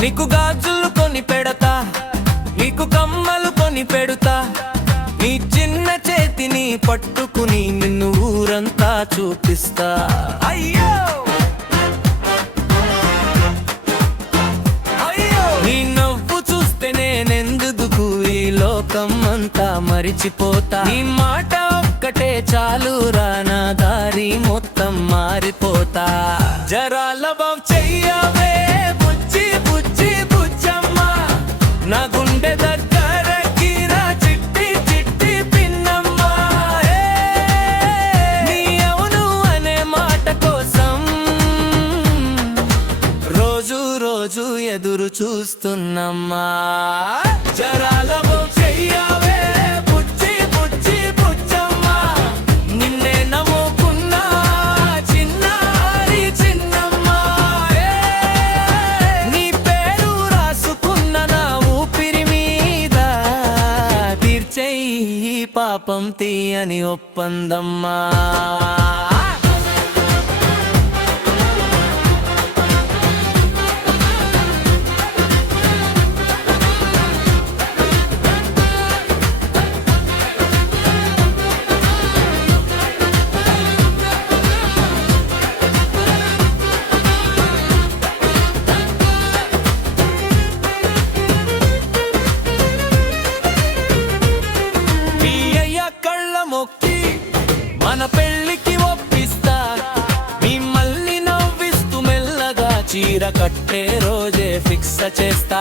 నీకు గాజులు కొని పెడతా, నీకు కమ్మలు కొని పెడుతా, నీ చిన్న చేతిని పట్టుకుని నిన్ను ఊరంతా చూపిస్తా. అయ్యో నీ నవ్వు చూస్తే నేనెందుకు ఈ లోకం అంతా మరిచిపోతా. నీ మాట ఒక్కటే చాలురా, నా దారి మొత్తం మారిపోతా. జరా లవ్ చెయ్యవే బుజ్జి బుజ్జి బుజ్జమ్మ, నా గుండె దగ్గరకి రా చిట్టి చిట్టి పిన్నమ్మ. నీ అవును అనే మాట కోసం రోజు రోజు ఎదురు చూస్తున్నమ్మా. జరా లవ్ చెయ్యవే బుజ్జి బుజ్జి బుజ్జమ్మ, నిన్నే నమ్ముకున్నా చిన్నారి చిన్నమ్మ. నీ పేరు రాసుకున్న నా ఊపిరి మీద తీర్చేయి పాపం తీయని ఒప్పందమ్మా. మన పెళ్ళికి ఒప్పిస్తా, మిమ్మల్ని నవ్విస్తూ మెల్లగా చీర కట్టే రోజే ఫిక్స్ చేస్తా.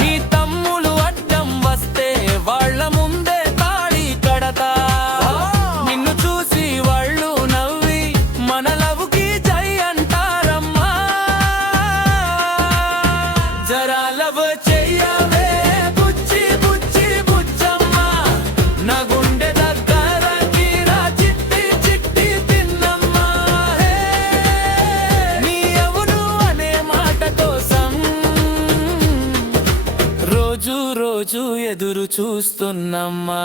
నీ తమ్ములు అడ్డం వస్తే వాళ్ళ ముందే తాళి కడతా. నిన్ను చూసి వాళ్ళు నవ్వి మన లవ్కి జై అంటారమ్మా. జరా లవ్ చెయ్యవే బుజ్జి బుజ్జి బుజ్జమ్మ, నా గుండె దగ్గరకి రా చిట్టి చిట్టి తిన్నమ్మ. నీ అవును అనే మాట కోసం రోజు రోజు ఎదురు చూస్తున్నమ్మా.